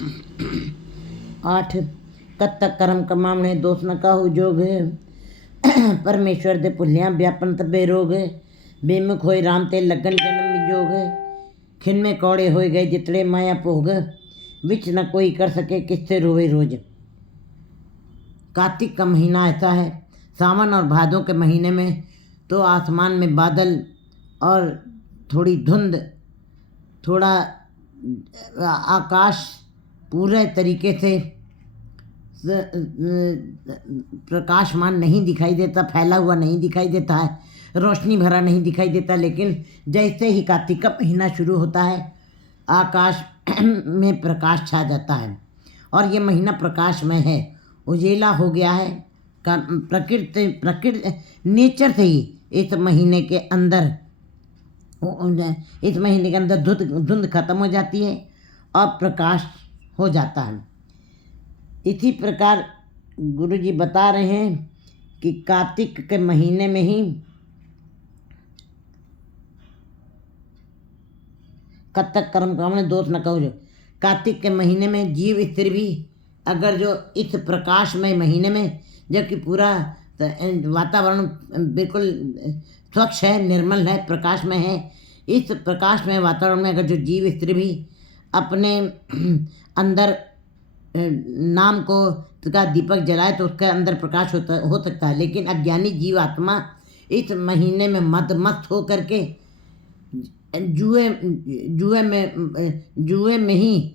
8 कद तक कर्म कमावणे दोष न काहू जोग। परमेश्वर दे भुलिया व्यापन तबे रोग। बेमुख होए राम ते लगन जन्म विजोग। खिन में कौड़े होए गए जितने माया भोग। विच न कोई कर सके किससे रोवे रोज। कार्तिक का महीना ऐसा है, सावन और भादों के महीने में तो आसमान में बादल और थोड़ी धुंध, थोड़ा आकाश पूरे तरीके से प्रकाशमान नहीं दिखाई देता, फैला हुआ नहीं दिखाई देता है, रोशनी भरा नहीं दिखाई देता। लेकिन जैसे ही कार्तिक का महीना शुरू होता है आकाश में प्रकाश छा जाता है और ये महीना प्रकाशमय है, उजेला हो गया है। प्रकृति नेचर से ही इस महीने के अंदर धुंध खत्म हो जाती है और प्रकाश हो जाता है। इसी प्रकार गुरु जी बता रहे हैं कि कार्तिक के महीने में ही कब तक कर्म कामने दोष न कहो। जो कार्तिक के महीने में जीव स्त्री भी अगर जो इस प्रकाशमय महीने में, जबकि पूरा वातावरण बिल्कुल स्वच्छ है, निर्मल है, प्रकाशमय है, इस प्रकाशमय वातावरण में अगर जो जीव स्त्री भी अपने अंदर नाम को का दीपक जलाए तो उसके अंदर प्रकाश हो सकता है। लेकिन अज्ञानी जीव आत्मा इस महीने में मदमस्त हो करके जुए में ही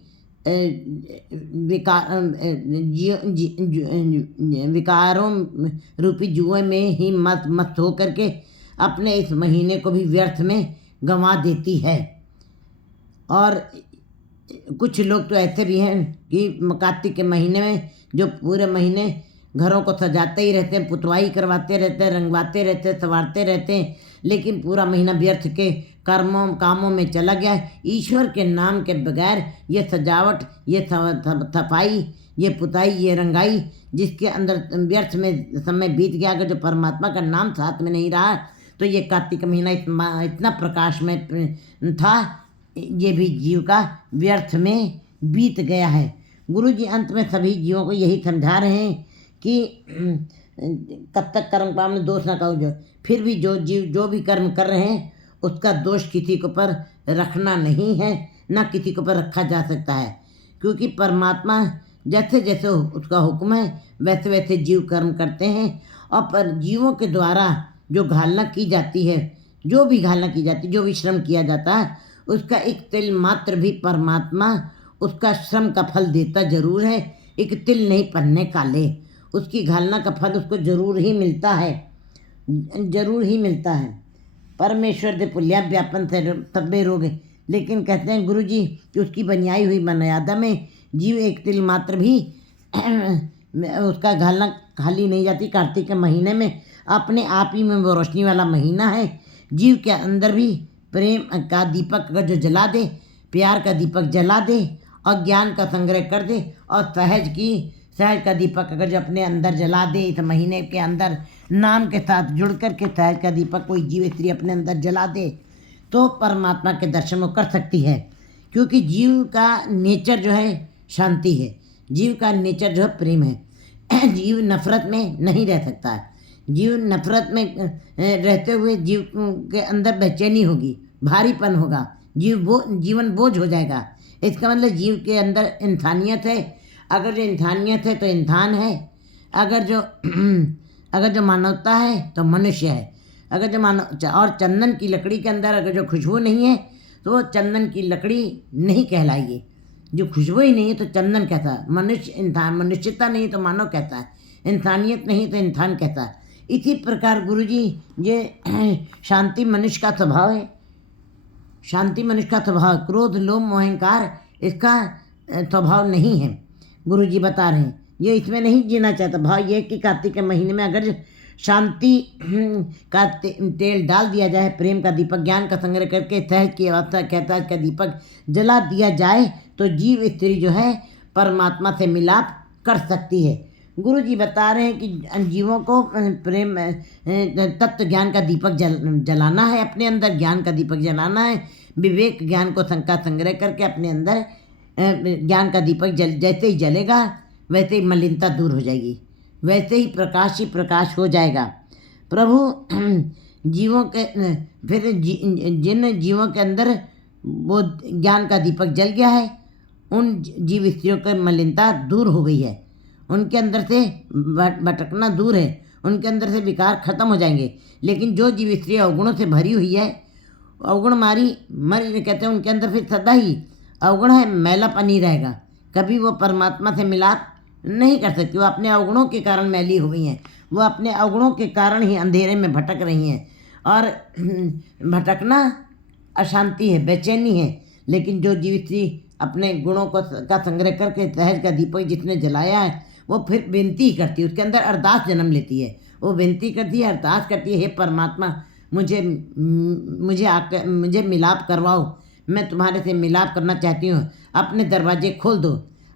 विकारों रूपी जुए में ही मस्त हो करके अपने इस महीने को भी व्यर्थ में गंवा देती है। और कुछ लोग तो ऐसे भी हैं कि कार्तिक के महीने में जो पूरे महीने घरों को सजाते ही रहते हैं, पुतवाई करवाते रहते हैं, रंगवाते रहते हैं, संवारते रहते हैं, लेकिन पूरा महीना व्यर्थ के कामों में चला गया है। ईश्वर के नाम के बगैर ये सजावट, ये सफाई, ये पुताई, ये रंगाई जिसके अंदर व्यर्थ में समय बीत गया, अगर जो परमात्मा का नाम साथ में नहीं रहा तो ये कार्तिक का महीना इतना प्रकाश में था, ये भी जीव का व्यर्थ में बीत गया है। गुरु जी अंत में सभी जीवों को यही समझा रहे हैं कि कब तक कर्म काम दोष ना कहो। जो फिर भी जो जीव जो भी कर्म कर रहे हैं उसका दोष किसी के ऊपर रखना नहीं है, ना किसी के ऊपर रखा जा सकता है, क्योंकि परमात्मा जैसे जैसे उसका हुक्म है वैसे वैसे जीव कर्म करते हैं। और पर जीवों के द्वारा जो घालना की जाती है, जो भी घालना की जाती है, जो भी श्रम किया जाता है, उसका एक तिल मात्र भी परमात्मा उसका श्रम का फल देता जरूर है। एक तिल नहीं पन्ने काले, उसकी घालना का फल उसको जरूर ही मिलता है, जरूर ही मिलता है। परमेश्वर दे पुल्या व्यापन से तब्बे रोग। लेकिन कहते हैं गुरु जी कि उसकी बनियाई हुई मर्यादा में जीव एक तिल मात्र भी उसका घालना खाली नहीं जाती। कार्तिक के महीने में अपने आप ही में वो रोशनी वाला महीना है। जीव के अंदर भी प्रेम का दीपक अगर जो जला दे, प्यार का दीपक जला दे और ज्ञान का संग्रह कर दे और सहज का दीपक अगर जो अपने अंदर जला दे, इस महीने के अंदर नाम के साथ जुड़ कर के सहज का दीपक कोई जीव स्त्री अपने अंदर जला दे तो परमात्मा के दर्शन वो कर सकती है। क्योंकि जीव का नेचर जो है शांति है, जीव का नेचर जो है प्रेम है। जीव नफरत में नहीं रह सकता है। जीव नफरत में रहते हुए जीव के अंदर बेचैनी होगी, भारीपन होगा, जीवन बोझ हो जाएगा। इसका मतलब जीव के अंदर इंसानियत है। अगर जो इंसानियत है तो इंसान है, अगर जो मानवता है तो मनुष्य है। अगर जो और चंदन की लकड़ी के अंदर अगर जो खुशबू नहीं है तो वो चंदन की लकड़ी नहीं कहलाएगी। जो खुशबू ही नहीं है तो चंदन कहता है। मनुष्य इंसान, मनुष्यता नहीं तो मानव कहता है, इंसानियत नहीं तो इंसान कहता है। इसी प्रकार गुरुजी ये शांति मनुष्य का स्वभाव है। शांति मनुष्य का स्वभाव, क्रोध लोभ मोह अहंकार इसका स्वभाव नहीं है। गुरुजी बता रहे हैं ये इसमें नहीं जीना चाहता। भाव ये कि कार्तिक के महीने में अगर शांति का तेल डाल दिया जाए, प्रेम का दीपक ज्ञान का संग्रह करके सहज की अवस्था कहता का दीपक जला दिया जाए तो जीव स्त्री जो है परमात्मा से मिलाप कर सकती है। गुरु जी बता रहे हैं कि जीवों को प्रेम तत्व ज्ञान का दीपक जलाना है, अपने अंदर ज्ञान का दीपक जलाना है। विवेक ज्ञान को संग्रह करके अपने अंदर ज्ञान का दीपक जैसे ही जलेगा वैसे ही मलिनता दूर हो जाएगी, वैसे ही प्रकाश हो जाएगा। प्रभु जीवों के फिर जिन जीवों के अंदर वो ज्ञान का दीपक जल गया है, उन जीव स्त्रियों की मलिनता दूर हो गई है, उनके अंदर से भटकना दूर है, उनके अंदर से विकार खत्म हो जाएंगे। लेकिन जो जीव स्त्री अवगुणों से भरी हुई है, अवगुण मरी कहते हैं, उनके अंदर फिर सदा ही अवगुण है, मैलापन ही रहेगा। कभी वो परमात्मा से मिलाप नहीं कर सकती। वो अपने अवगुणों के कारण मैली हो गई हैं, वो अपने अवगुणों के कारण ही अंधेरे में भटक रही हैं। और भटकना अशांति है, बेचैनी है। लेकिन जो जीव स्त्री अपने गुणों का संग्रह करके सहज का दीपक जिसने जलाया है, वो फिर विनती करती है, उसके अंदर अरदास जन्म लेती है। वो विनती करती है, अरदास करती है, हे परमात्मा मुझे मिलाप करवाओ, मैं तुम्हारे से मिलाप करना चाहती हूँ, अपने दरवाजे खोल दो।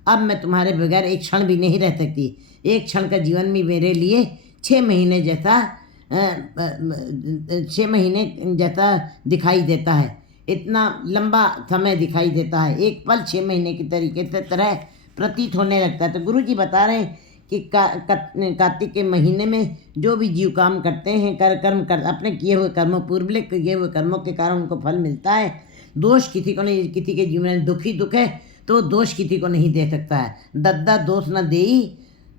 अब मैं तुम्हारे बगैर एक क्षण भी नहीं रह सकती। एक क्षण का जीवन भी मेरे लिए 6 महीने जैसा दिखाई देता है। इतना लंबा समय दिखाई देता है, एक पल 6 महीने की तरीके से तरह प्रतीत होने लगता है। तो गुरु जी बता रहे हैं कि कार्तिक के महीने में जो भी जीव काम करते हैं, अपने किए हुए कर्मों, पूर्वले किए हुए कर्मों के कारण उनको फल मिलता है। दोष किसी को नहीं, किसी के जीवन में दुख ही दुख है तो दोष किसी को नहीं दे सकता है। दद्दा दोष न देई,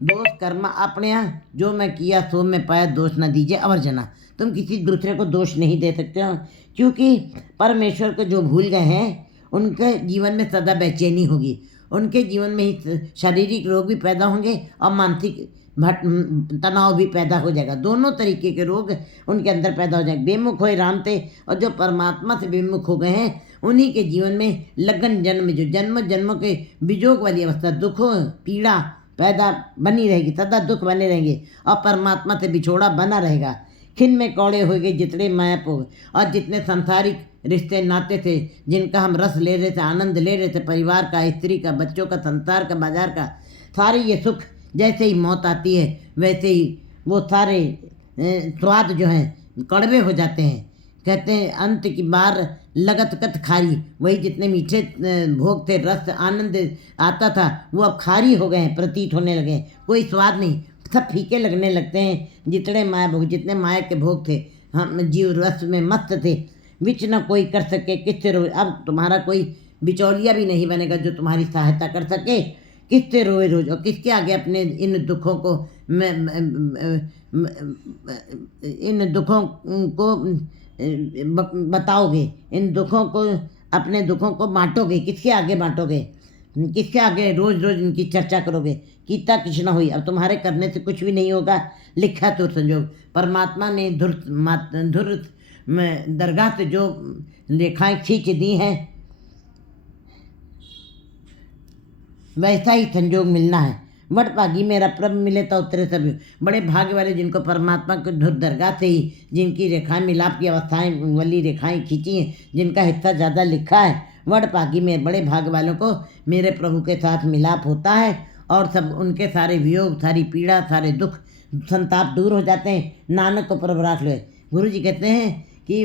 दोष कर्म अपने यहाँ, जो मैं किया सो मैं पाया, दोष न दीजिए अवर जना। तुम किसी दूसरे को दोष नहीं दे सकते हो, क्योंकि परमेश्वर को जो भूल गए हैं उनके जीवन में सदा बेचैनी होगी, उनके जीवन में ही शारीरिक रोग भी पैदा होंगे और मानसिक तनाव भी पैदा हो जाएगा। दोनों तरीके के रोग उनके अंदर पैदा हो जाएंगे। बेमुख होए राम थे, और जो परमात्मा से बेमुख हो गए हैं उन्हीं के जीवन में लगन जन्म, जो जन्मों के विजोग वाली अवस्था, दुख पीड़ा पैदा बनी रहेगी, सदा दुख बने रहेंगे और परमात्मा से बिछोड़ा बना रहेगा। खिन में कौड़े हो गए जितने मायापोग, और जितने सांसारिक रिश्ते नाते थे जिनका हम रस ले रहे थे, आनंद ले रहे थे, परिवार का, स्त्री का, बच्चों का, संसार का, बाजार का, सारे ये सुख जैसे ही मौत आती है वैसे ही वो सारे स्वाद जो हैं कड़वे हो जाते हैं। कहते हैं अंत की बार लगत कत खारी, वही जितने मीठे भोग थे, रस आनंद आता था, वो अब खारी हो गए हैं, प्रतीत होने लगे हैं, कोई स्वाद नहीं, सब फीके लगने लगते हैं। जितने माया के भोग थे, हम जीव रस में मस्त थे, विच न कोई कर सके किससे रोए। अब तुम्हारा कोई बिचौलिया भी नहीं बनेगा जो तुम्हारी सहायता कर सके। किससे रोए रोज, और किसके आगे अपने इन दुखों को बताओगे, इन दुखों को, अपने दुखों को बांटोगे, किसके आगे बांटोगे, किसके आगे रोज रोज इनकी चर्चा करोगे। कीता कुछ ना हुई, अब तुम्हारे करने से कुछ भी नहीं होगा, लिखा तो संजोग। परमात्मा ने धुर दरगाह से जो रेखाएं खींच दी हैं वैसा ही संजोग मिलना है। वट पागी मेरा प्रभ मिले तो उतरे सभी। बड़े भाग्य वाले जिनको परमात्मा के धुर दरगाह से ही जिनकी रेखाएं मिलाप की अवस्थाएं वाली रेखाएं खींची हैं, जिनका हिस्सा ज़्यादा लिखा है, वट पागी में बड़े भाग्य वालों को मेरे प्रभु के साथ मिलाप होता है और सब उनके सारे वियोग, सारी पीड़ा, सारे दुख संताप दूर हो जाते हैं। नानक को प्रभु राख लो। गुरु जी कहते हैं कि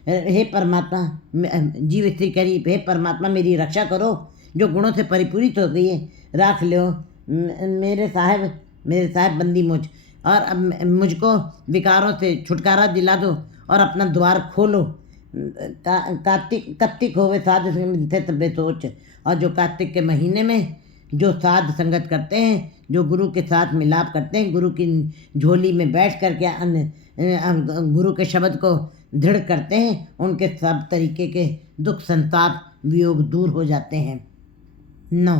हे परमात्मा, जीव स्त्री करी, हे परमात्मा मेरी रक्षा करो, जो गुणों से परिपूरित हो गई है, राख लो मेरे साहब बंदी मुझ, और अब मुझको विकारों से छुटकारा दिला दो और अपना द्वार खोलो। कार्तिक होवे साध थे तबे सोच। और जो कार्तिक के महीने में जो साध संगत करते हैं, जो गुरु के साथ मिलाप करते हैं, गुरु की झोली में बैठ करके गुरु के शब्द को दृढ़ करते हैं, उनके सब तरीके के दुख संताप वियोग दूर हो जाते हैं। 9